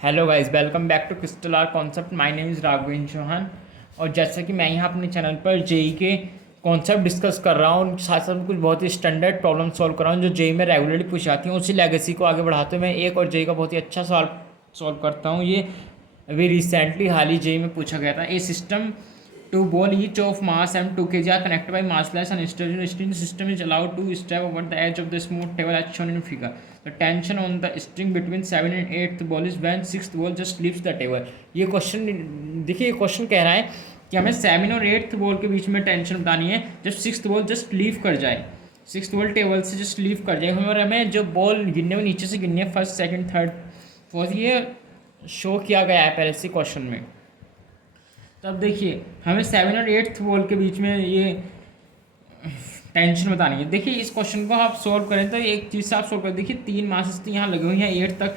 Hello guys, welcome back to Crystal R Concept. My name is Raghavendra Chauhan. और जैसा कि मैं यहाँ अपने चैनल पर जेई के कॉन्सेप्ट डिस्कस कर रहा हूँ, साथ साथ कुछ बहुत ही स्टैंडर्ड प्रॉब्लम सॉल्व कर रहा हूँ जो जेई में रेगुलरली पूछी जाती हैं। उसी लेगेसी को आगे बढ़ाते हुए मैं एक और जेई का बहुत ही अच्छा सवाल सॉल्व करता हूँ। ये अभी रिसेंटली हाल ही जेई में पूछा गया था। A system two ball each of mass m 2 kg are connected by massless and string system is allowed to step over the edge of the smooth table as shown in figure. The tension on the string between 7 and 8th ball is when 6th ball just leaves the table. ये question देखिए, ये question कह रहा है कि हमें 7 और 8th ball के बीच में टेंशन बतानी है जब 6th बॉल जस्ट लीव कर जाए, 6th बॉल टेबल से जस्ट लीव कर जाए। और हमें जो बॉल गिनने में नीचे से गिननी है, फर्स्ट सेकंड थर्ड फोर्थ, ये शो किया गया है पहले से क्वेश्चन में। तो अब देखिए, हमें 7 और 8th बॉल के बीच में ये टेंशन बतानी है। देखिए, इस क्वेश्चन को आप सॉल्व करें तो एक चीज़ से आप सॉल्व करें। देखिए, 3 मासेस तो यहाँ लगे हुए हैं 8 तक,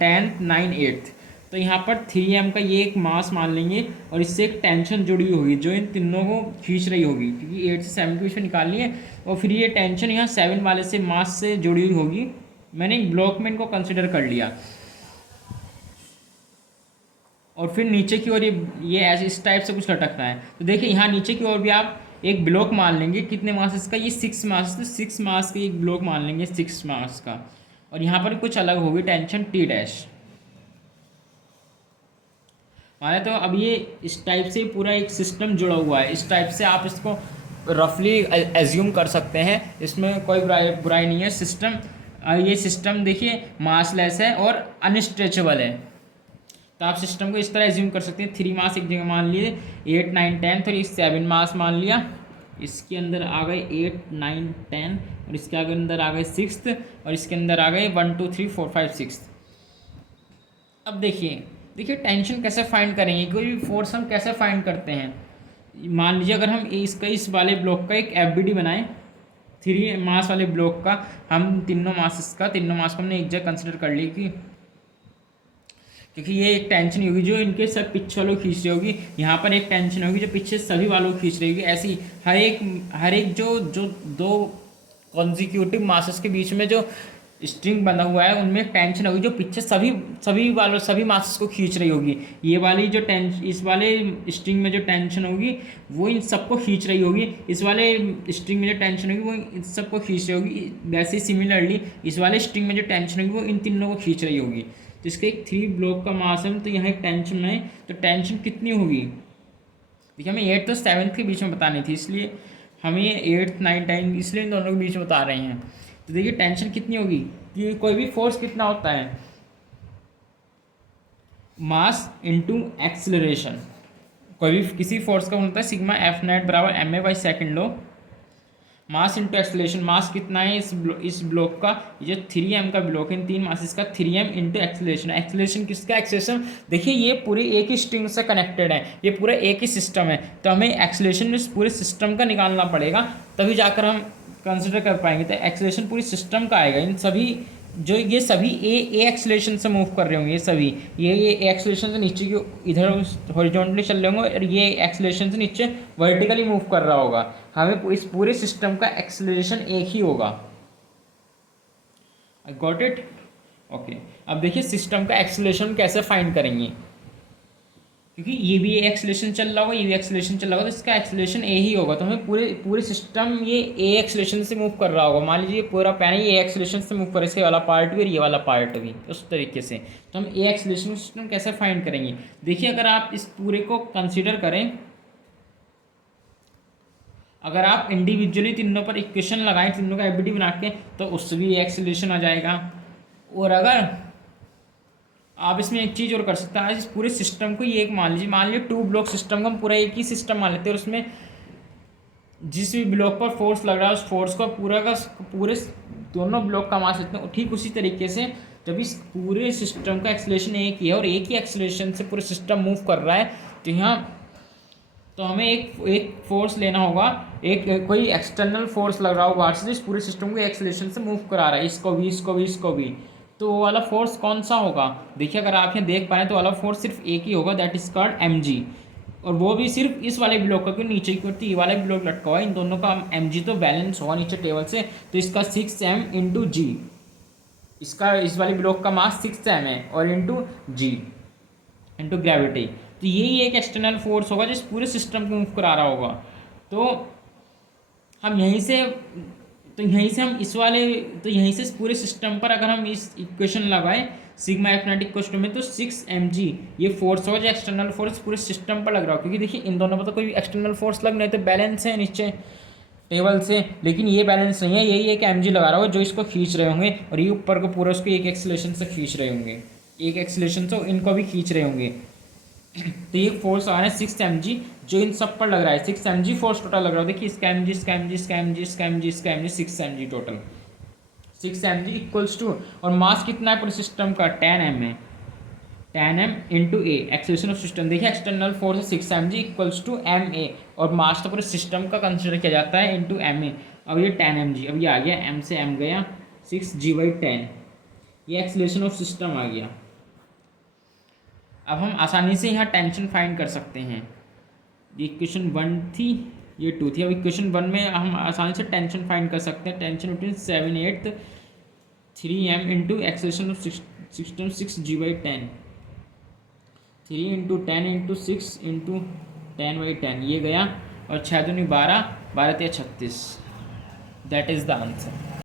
10th 9 8th। तो यहाँ पर 3m का ये एक मास मान लेंगे और इससे एक टेंशन जुड़ी होगी जो इन तीनों को खींच रही होगी, क्योंकि 8 से 7 के बीच में निकालनी है। और फिर ये टेंशन यहाँ 7 वाले से मास से जुड़ी हुई होगी। मैंने ब्लॉक में इनको कंसिडर कर लिया। और फिर नीचे की ओर ये ऐसे इस टाइप से कुछ लटकता है। तो देखिए, यहाँ नीचे की ओर भी आप एक ब्लॉक मान लेंगे। कितने मास इसका? ये 6 मास, तो 6 मास का एक ब्लॉक मान लेंगे, 6 मास का। और यहाँ पर कुछ अलग होगी टेंशन टी डैश माने। तो अब ये इस टाइप से पूरा एक सिस्टम जुड़ा हुआ है। इस टाइप से आप इसको रफली एज्यूम कर सकते हैं, इसमें कोई बुराई नहीं है। सिस्टम, ये सिस्टम देखिए मासलेस है और अनस्ट्रेचेबल है। तो आप सिस्टम को इस तरह एज्यूम कर सकते हैं। 3 मास एक जगह मान लिए, 8 9 10 और ये 7 मास मान लिया। इसके अंदर आ गए 8 9 10 और इसके आगे अंदर आ गए 6th और इसके अंदर आ गए 1 2 3 4 5 6। अब देखिए टेंशन कैसे फाइंड करेंगे, कोई भी फोर्स हम कैसे फाइंड करते हैं। मान लीजिए अगर हम इसका इस वाले ब्लॉक का एक एफबीडी बनाएं, 3 मास वाले ब्लॉक का, हम तीनों मास को हमने एक जगह कंसिडर कर लिया कि क्योंकि ये एक टेंशन होगी जो इनके सब पीछे वालों खींच रही होगी, यहाँ पर एक टेंशन होगी जो पीछे सभी वालों खींच रही होगी। ऐसी हर एक जो दो कॉन्जिक्यूटिव मासेस के बीच में जो स्ट्रिंग बना हुआ है उनमें एक टेंशन होगी जो पीछे सभी मासेस को खींच रही होगी। ये वाली जो इस वाले स्ट्रिंग में जो टेंशन होगी वो इन सबको खींच रही होगी, इस वाले स्ट्रिंग में जो टेंशन होगी वो इन सबको खींच रही होगी। वैसे ही सिमिलरली इस वाले स्ट्रिंग में जो टेंशन होगी वो इन तीनों को खींच रही होगी। तो इसका एक 3 ब्लॉक का मास है, तो यहाँ एक टेंशन है, तो टेंशन कितनी होगी? देखिए, हमें 8 तो 7 के बीच में बतानी थी, इसलिए हमें 8 9 10 इसलिए इन दोनों के बीच में बता रहे हैं। तो देखिए टेंशन कितनी होगी कि कोई भी फोर्स कितना होता है, मास इनटू एक्सेलरेशन। कोई भी किसी फोर्स का होता है सिग्मा एफ नेट बराबर M A by second law, mass into acceleration. Mass कितना है इस ब्लॉक का? ये 3m का ब्लॉक है, इन 3 मासेस का 3m इंटू एक्सेलरेशन। एक्सेलरेशन किसका? एक्सेलरेशन। देखिए, ये पूरे एक ही स्ट्रिंग से कनेक्टेड है, ये पूरा एक ही सिस्टम है, तो हमें एक्सेलरेशन इस पूरे सिस्टम का निकालना पड़ेगा, तभी जाकर हम कंसिडर कर पाएंगे। तो एक्सेलरेशन पूरी सिस्टम का आएगा। इन सभी जो ये सभी ए एक्सेलरेशन से मूव कर रहे होंगे, ये सभी ये एक्सेलरेशन से नीचे की इधर हॉरिजॉन्टली चल रहे होंगे और ये एक्सेलरेशन से नीचे वर्टिकली मूव कर रहा होगा। हमें इस पूरे सिस्टम का एक्सेलरेशन एक ही होगा। I got it? ओके। अब देखिए सिस्टम का एक्सेलरेशन कैसे फाइंड करेंगे, क्योंकि ये भी एक्सेलरेशन चल रहा होगा, ये भी एक्सेलरेशन चल रहा होगा, तो इसका एक्सेलरेशन ए ही होगा। तो हमें पूरे सिस्टम ये ए एक्सेलरेशन से मूव कर रहा होगा। मान लीजिए पूरा पैन ये एक्सेलरेशन से मूव कर, इसके वाला पार्ट भी और ये वाला पार्ट भी उस तरीके से। तो हम ए एक्सेलरेशन सिस्टम कैसे फाइंड करेंगे? देखिए, अगर आप इस पूरे को कंसिडर करें, अगर आप इंडिविजुअली तीनों पर इक्वेशन लगाएं, तीनों का एफबीडी बना के, तो उससे भी एक्सेलरेशन आ जाएगा। और अगर आप इसमें एक चीज़ और कर सकते हैं, इस पूरे सिस्टम को ये एक मान लीजिए 2 ब्लॉक सिस्टम को हम पूरा एक ही सिस्टम मान लेते हैं और उसमें जिस भी ब्लॉक पर फोर्स लग रहा है उस फोर्स को पूरे दोनों ब्लॉक का मास लेते हैं। ठीक उसी तरीके से जब इस पूरे सिस्टम का एक्सेलरेशन एक ही है और एक ही एक्सेलरेशन से पूरे सिस्टम मूव कर रहा है, तो यहाँ तो हमें एक फोर्स लेना होगा, एक कोई एक्सटर्नल फोर्स लग रहा होगा बाहर से, इस पूरे सिस्टम को एक्सेलरेशन से मूव करा रहा है, इसको भी। तो वो वाला फोर्स कौन सा होगा? देखिए, अगर आप यहाँ देख पाए तो वाला फोर्स सिर्फ एक ही होगा, दैट इज कॉल्ड mg। और वो भी सिर्फ इस वाले ब्लॉक का, क्योंकि नीचे की ओर ये वाला ब्लॉक लटका हुआ है, इन दोनों का mg तो बैलेंस होगा नीचे टेबल से, तो इसका 6m इंटू जी। इसका इस वाली ब्लॉक का मास 6m है और इंटू जी इंटू ग्रेविटी। तो यही एक एक्सटर्नल फोर्स होगा जो इस पूरे सिस्टम को मूव करा रहा होगा। तो हम यहीं से हम इस वाले, तो यहीं से इस पूरे सिस्टम पर अगर हम इस इक्वेशन लगाएं sigma F not equal to में, तो 6mg ये फोर्स होगा जो एक्सटर्नल फोर्स पूरे सिस्टम पर लग रहा हो। क्योंकि देखिए इन दोनों पर तो कोई एक्सटर्नल फोर्स लग नहीं, तो बैलेंस है नीचे टेबल से, लेकिन ये बैलेंस नहीं है, यही एक mg लगा रहा होगा जो इसको खींच रहे होंगे, और ये ऊपर को पूरा उसको एक एक्सीलरेशन से खींच रहे होंगे, एक एक्सीलरेशन से इनको भी खींच रहे होंगे। तो ये फोर्स आ रहा है 6mg जो इन सब पर लग रहा है। 6mg फोर्स टोटल लग रहा है, देखिए इसका mg इसका mg इसका mg इसका mg इसका mg 6mg total 6mg equals to, और मास कितना है पूरे सिस्टम का 10m है, 10m into a acceleration of system. देखिए external force 6mg equals to M A, और मास तो पूरे सिस्टम का कंसिडर किया जाता है इंटू एम ए। अब ये 10mg, अब ये आ गया m से m गया 6g/10, ये एक्सेलरेशन ऑफ सिस्टम आ गया। अब हम आसानी से यहाँ टेंशन फाइंड कर सकते हैं। ये इक्वेशन 1 थी, ये 2 थी। अब इक्वेशन 1 में हम आसानी से टेंशन फाइंड कर सकते हैं। Tension between 7/8 3m into acceleration of system 6g/10, 3 into 10 into 6 into 10/10 ये गया, और 6 दूनी 12, 12 3 36, दैट इज़ द आंसर।